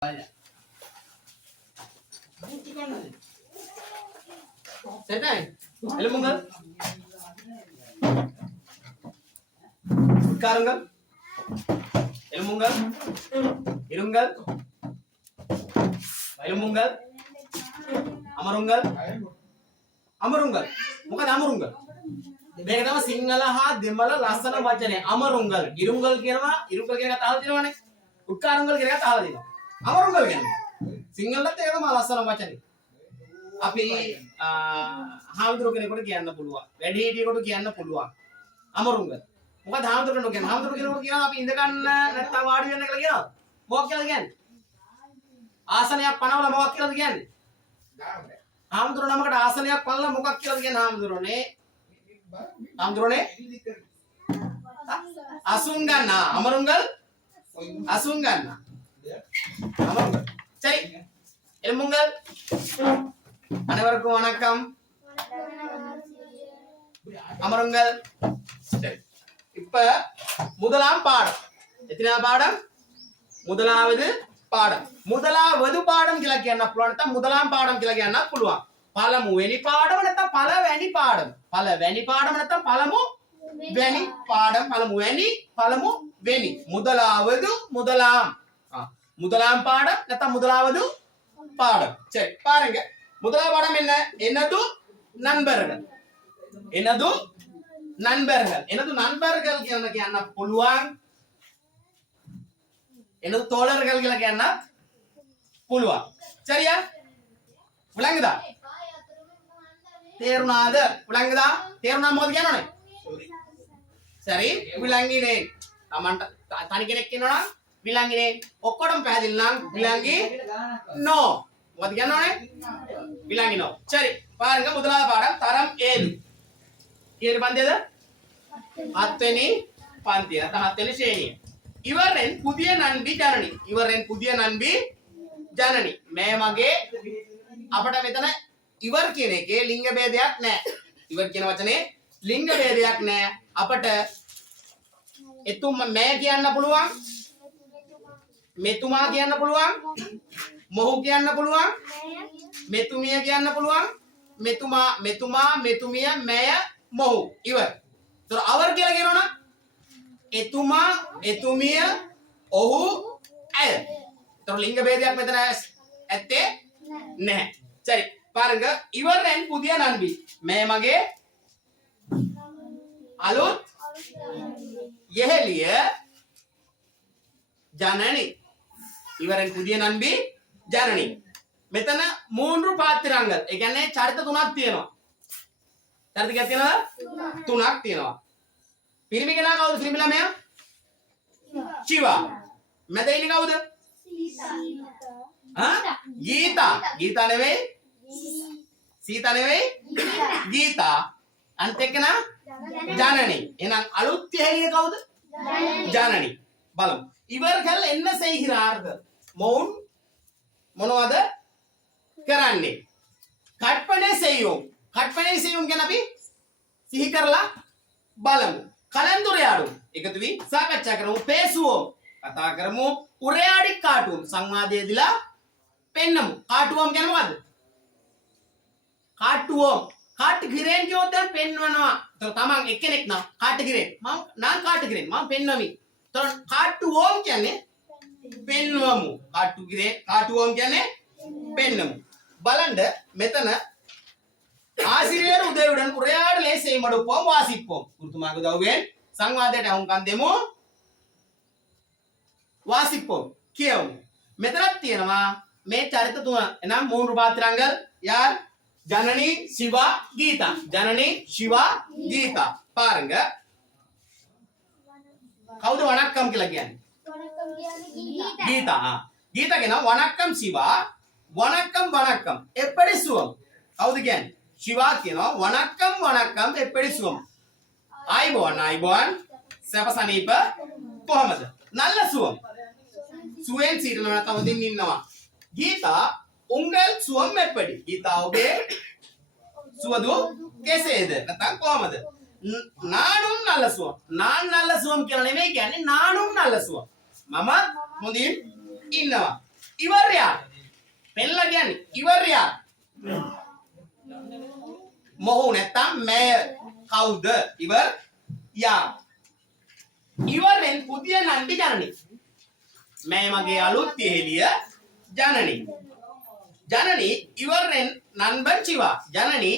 Setan, hello Mungal. Karungal, hello Mungal. Irungal, hello Mungal. Amarungal, Amarungal. Muka Amarungal. Mereka nama Singgala ha Demala lasana wacane Amarungal. Irungal kira tahu tidak mana? Karungal kira tahu tidak? Amarungal kira. Singgala tega nama lasana wacane. අපි හාමුදුරුවෝ කෙනෙකුට කියන්න පුළුවන්. වැඩි හිටියෙකුට කියන්න පුළුවන්. අමරුංග. මොකද හාමුදුරුවෝ කියන්නේ? හාමුදුරුවෝ කෙනෙකුට කියනවා අපි ඉඳ ගන්න නැත්නම් වාඩි වෙන්න කියලා කියනවා. මොකක් කියලාද කියන්නේ? ආසනයක් පනවලා මොකක් කියලාද කියන්නේ? හාමුදුරුවෝ නමකට ආසනයක් පනවලා මොකක් කියලාද කියන්නේ හාමුදුරුවෝනේ? හාමුදුරුවෝනේ? අසුන් ගන්න. අමරුංගල් අසුන් ගන්න. அமருங்கள். சரி எழும்புங்கள். அனைவருக்கும் வணக்கம். அமருங்கள். இப்ப முதலாம் பாடம். எத்தனாவது பாடம்? முதலாவது பாடம். முதலாவது பாடம் කියලා කියන්න පුළුවන් නැත්නම් முதலாம் பாடம் කියලා කියන්න පුළුවන්. පළමුවෙනි පාඩම නැත්නම් පළවෙනි පාඩම. පළවෙනි පාඩම නැත්නම් පළමුවෙනි පාඩම. පළමුවෙනි முதலாவது முதலாம். முதலாம் பாடம் නැත්නම් முதலாவது பாடம். சரி பாருங்க. முதலாம் பாடம் என்ன? எனது நண்பர்கள். எனது நண்பர்கள். எனது நண்பர்கள் කියලා කියන්න පුළුවන්. எனது தோழர்கள் කියලා කියන්න පුළුවන්. சரியா? விளங்குதா? තේරුණාද? விளங்குதா? තේරුණා මොකද කියනවනේ? சரி விளங்கினேன். තමන්ට තනි කෙනෙක් ඉන්නවනම් விளங்கினேன். ඔක්කොටම පැහැදිලි නම් விளங்கி நோ. මොකද කියනවනේ? விளங்கினோ. சரி பாருங்க முதலாவது பாடம் தரம் 7. කීයේ පන්තියද? 7 වෙනි පන්තිය. නැත්නම් 7 වෙනි ශ්‍රේණිය. ඉවරෙන් පුதிய නන්බි ජනනි. ඉවරෙන් පුதிய නන්බි ජනනි. මේ මගේ අපිට මෙතන ඉවර් කියන එකේ ලිංග ભેදයක් නැහැ. ඉවර් කියන වචනේ ලිංග ભેදයක් නැහැ. අපිට එතුම මේ කියන්න පුළුවන්. මෙතුමා කියන්න පුළුවන්. මොහු කියන්න පුළුවන්. මෙතුමිය කියන්න පුළුවන්. මෙතුමා මෙතුමිය මෙය මොහු. ඉවර්. ඒතර අවර් කියලා කියනවනම් එතුමා එතුමිය ඔහු ඇය. ඒතර ලිංග ભેදයක් මෙතන ඇත්තේ නැහැ. சரி பாருங்க இவரன் புதிய நண்பி. මේ මගේ අලුත් යෙහෙලිය ජනනි. இவரன் புதிய நண்பி ජනනි. මෙතන மூன்று පාත්‍රාංගල්. ඒ කියන්නේ චරිත තුනක් තියෙනවා. චරිත කීයක් තියෙනවද? තුනක් තියෙනවා. පිරිමි කෙනා කවුද? පිරිමි ළමයා? චිවා. මැද ඉන්නේ කවුද? ගීතා. ගීතා නෙවෙයි. සීතා නෙවෙයි. ගීතා. අනිත් එක්කෙනා ජනනි. එහෙනම් අලුත් යෙහෙලිය කවුද? ජනනි. බලමු. இவர்கள் என்ன செய்கிறார்கள்? மௌன் මොනවද කරන්නේ? කල්පනා செய்யும். කල්පනා செய்யும் කියන අපි සිහි කරලා බලමු. කලන්දුරයාඩුම් එකතු වී සාකච්ඡා කරමු. பேசுவோம் කතා කරමු. උරයාඩි කාටුම් සංවාදයේදීලා පෙන්නමු. කාටුවම් කියන්නේ මොකද්ද? කාටුවම් කාට්ගිරෙන් කියොත් දැන් පෙන්වනවා. ඒතර තමන් එක්කෙනෙක් නම් කාට්ගිරෙන් මම කාට්ගිරෙන් මම පෙන්වමි. ඒතර කාටුවම් කියන්නේ පෙන්වමු. කාටුවම් කියන්නේ පෙන්නමු. බලන්න මෙතන ආசிரியர் உதவியுடன் உரையாடலை செய்மடுப்போம் வாசிப்போம். குருத்துமாக உதவுவேன் සංවාදයට අහුම්කම් දෙමු. வாசிப்போம் කියමු. මෙතනක් තියෙනවා මේ චරිත තුන. එනම් மூன்று පාත්‍රාංගල්. யார்? ஜனனி, சிவா, கீதா. ஜனனி, சிவா, கீதா. பாருங்க. කවුද වණක්කම් කියලා කියන්නේ? கீதா. கீதா කියනවා வணக்கம் சிவா. வணக்கம் வணக்கம். எப்படி சுகம்? කවුද කියන්නේ? சிவா කියනවා வணக்கம் வணக்கம் எப்படி சுகம்? ආයිබෝන් ආයිබෝන්. සපසනීප කොහමද? நல்ல சுகம். සුවෙන් සිටිනවා නැත්නම් හොඳින් ඉන්නවා. கீதா உங்கள் சுகம் எப்படி? கீதா ඔබේ සුවදු කෙසේද? නැත්නම් කොහමද? நானும் நல்ல சுகம். நான் நல்ல சுகம் කියලා නෙමෙයි කියන්නේ நானும் நல்ல சுகம். මම හොඳින් ඉන්නවා. ඉවරයා. පෙන්ලා කියන්නේ ඉවරයා. මොහු නැත්තම් මෑ කවුද? ඉවරයා. ඉවරෙන් පුදිය නන්දි ජනනි. මෑ මගේ අලුත් එළිය ජනනි. ජනනි ඉවරෙන් නන්බන් චිවා. ජනනි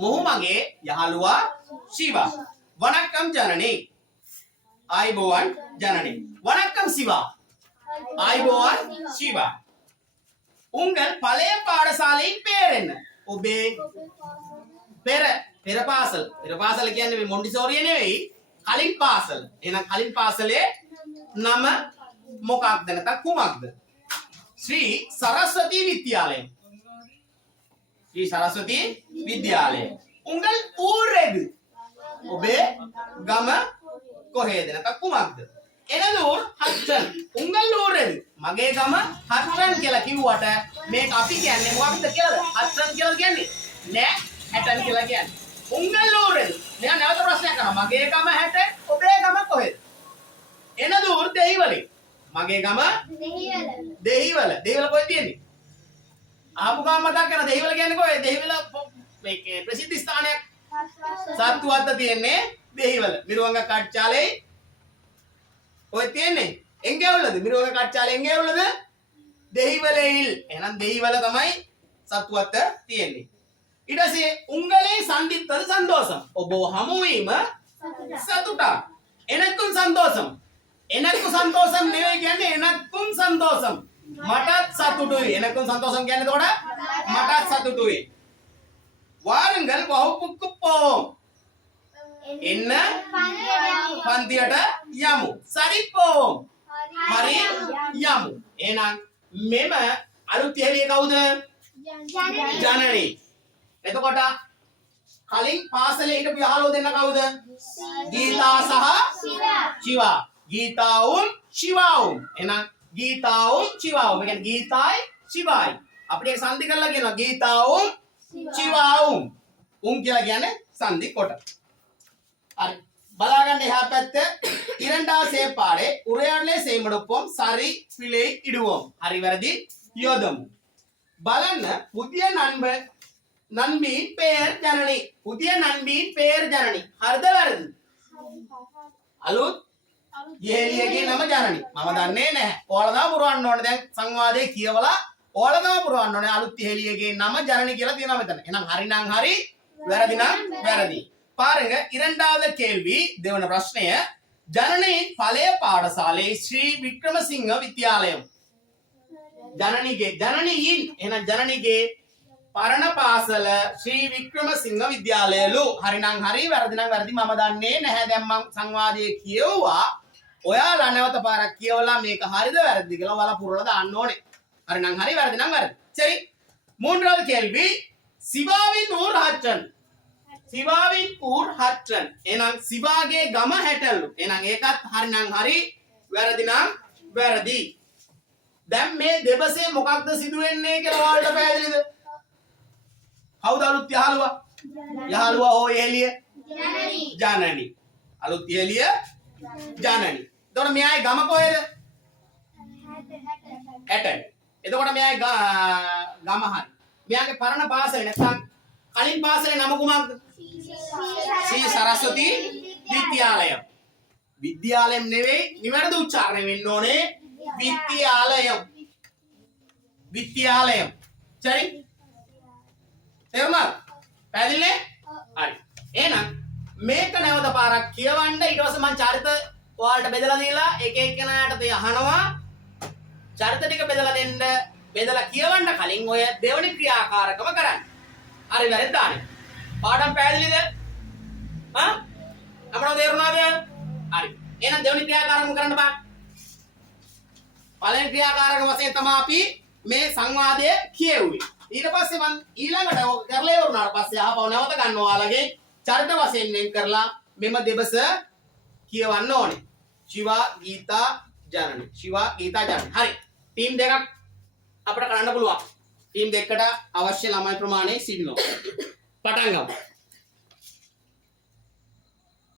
මොහු මගේ යහළුවා ශිවා. වණක්කම් ජනනි. ආයිබෝවන් ජනනි. வணக்கம் சிவா. ආයිබෝවන් ශිවා. උංගල් පළය පාඨශාලයෙන් පෙර එන්න. ඔබේ පෙර පාසල්. පෙර පාසල කියන්නේ මේ මොන්ටිසෝරිය නෙවෙයි. කලින් පාසල. එහෙනම් කලින් පාසලේ නම මොකක්ද නැත්නම් කුමක්ද? ශ්‍රී සරස්වති විද්‍යාලය. ශ්‍රී සරස්වති විද්‍යාලය. උංගල් ඌරෙදු. ඔබේ ගම කොහෙද නැත්නම් කුමක්ද? එනලූර් හට්ටන්. උංගල් ඌරෙදු. මගේ ගම හට්ටන් කියලා කිව්වට මේක අපි කියන්නේ මොකක්ද කියලාද? හට්ටන් කියලා කියන්නේ නෑ හැටන් කියලා කියන්නේ. උංගල් ඌරෙදු. මෙයා නැවත ප්‍රශ්නයක් කරනවා. මගේ ගම හැට ඔබේ ගම කොහෙද? එනලූර් දෙහිවලේ. මගේ ගම දෙහිවල. දෙහිවල කොහෙද තියෙන්නේ? ආපු ගම මතක් කරන දෙහිවල කියන්නේ කොහෙද? දෙහිවල මේකේ ප්‍රසිද්ධ ස්ථානයක්. සත්තුවත්ත තියෙන්නේ දෙහිවල. මිරුවංග කට්චාලේ ඔය තියෙන්නේ එංගේවලද? මිරුවංග කට්චාලේ එංගේවලද? දෙහිවලෙයිල්. එහෙනම් දෙහිවල තමයි සත්තුවත්ත තියෙන්නේ. ඊට පස්සේ උංගලේ සම්දිත්තද සන්තෝෂම්. ඔබ හමු වීම සතුටක්. එනක්කුම් සන්තෝෂම්. එනක්කු සන්තෝෂම් නෙවෙයි කියන්නේ එනක්කුම් සන්තෝෂම්. මටත් සතුටුයි. එනක්කුම් සන්තෝෂම් කියන්නේ එතකොට මටත් සතුටුයි. வாருங்கள் வகுப்புக்கு போவோம். என்ன පන්තියට යමු. සරි போவோம். හරි යමු. එහෙනම් මෙම අලුත් එළිය කවුද? ජනනි. එතකොට කලින් පාසලේ හිටපු යහළුවෝ දෙන්න කවුද? ගීතා සහ ශිවා. ගීතාවුන් ශිවාවුන්. එහෙනම් ගීතාවුන් ශිවාවුන්. ඒ කියන්නේ ගීතායි ශිවායි. අපිට ඒක සංදි කරලා කියනවා ගීතාවුන් ශිවාවුන්. උන් කියලා කියන්නේ සංදි කොට. හරි. බලාගන්න එහා පැත්ත இரண்டாவது செயற்பாடு உரையாடலை செய்யப்படுப்போம் சரி பிழை இடுவோம். හරි වැරදි යොදමු. බලන්න புதிய நண்பியின் பெயர் ஜனனி. புதிய நண்பியின் பெயர் ஜனனி. හරිද වැරදිද? අලුත් යෙහෙලියගේ නම ජනනි. මම දන්නේ නැහැ. ඔයාලා තමයි පුරවන්න ඕනේ. දැන් සංවාදයේ කියවලා ඔයාලා තමයි පුරවන්න ඕනේ. අලුත් යෙහෙලියගේ නම ජනනි කියලා තියෙනවා මෙතන. එහෙනම් හරි නම් හරි, වැරදි නම් වැරදි. பாருங்க இரண்டாவது கேள்வி தேவன பிரශ්නය ஜனனியின் பழைய பாடசாலை ஸ்ரீ விக்ரமசிங்க வித்யாலயம். ජනනිயின் එහෙනම් ජනනිගේ පරණ පාසල ශ්‍රී වික්‍රමසිංහ විද්‍යාලයලු. හරි නම් හරි, වැරදි නම් වැරදි. මම දන්නේ නැහැ. දැන් මම සංවාදයේ කියවුවා. ඔයාලා නැවත පාරක් කියවලා මේක හරිද වැරදිද කියලා ඔයාලා පුරලා දාන්න ඕනේ. හරි නම් හරි, වැරදි නම් වැරදි. சரி, மூன்றாவது கேள்வி சிவாவின் ஊர் ஹட்டன். සිවාවින් ඌර් හට්ටන්. එහෙනම් සිවාගේ ගම හැටල්ලු. එහෙනම් ඒකත් හරි නම් හරි, වැරදි නම් වැරදි. දැන් මේ දෙබසේ මොකක්ද සිදු වෙන්නේ කියලා ඔයාලට පැහැදිලිද? කවුද අලුත් යහළුවා? යහළුවා හෝ එළිය? ජනනි. අලුත් එළිය ජනනි. එතකොට මෙයාගේ ගම කොහෙද? හැටන්. එතකොට මෙයාගේ ගම හරි. මෙයාගේ පරණ පාසල නැත්නම් කලින් පාසලේ නම කුමක්ද? ශ්‍රී සරස්වති විද්‍යාලയം. විද්‍යාලయం නෙවෙයි, නිවැරදි උච්චාරණය වෙන්න ඕනේ විද්‍යාලయం. විද්‍යාලయం. හරි? තේරුණාද? පැහැදිලිනේ? හරි. එහෙනම් මේක නැවත පාරක් කියවන්න. ඊට පස්සේ මම චරිත ඔයාලට බෙදලා දීලා එක එක්කෙනාට තේ අහනවා. චරිත ටික බෙදලා දෙන්න. බෙදලා කියවන්න කලින් ඔය දෙවනි ක්‍රියාකාරකම කරන්න. හරි වැරද්ද දාන්නේ. පාඩම් පැහැදිලිද? හා? අපරාධ තේරුණාද? හරි. එහෙනම් දෙවෙනි ක්‍රියාකාරකම කරන්න බෑ. පළවෙනි ක්‍රියාකාරක වශයෙන් තමයි අපි මේ සංවාදය කියෙව්වේ. ඊට පස්සේ මම ඊළඟට ඔක කරලා ඉවරුනාට පස්සේ ආපහු නැවත ගන්න ඔයාලගේ චරිත වශයෙන් වෙන් කරලා මෙම දෙබස කියවන්න ඕනේ. ශිවා ගීතා ජනනි. ශිවා ගීතා ජනනි. හරි. ටීම් දෙකක් අපිට කරන්න පුළුවන්. ටීම් දෙකකට අවශ්‍ය ළමයි ප්‍රමාණය සිටිනවා. පටන් ගමු.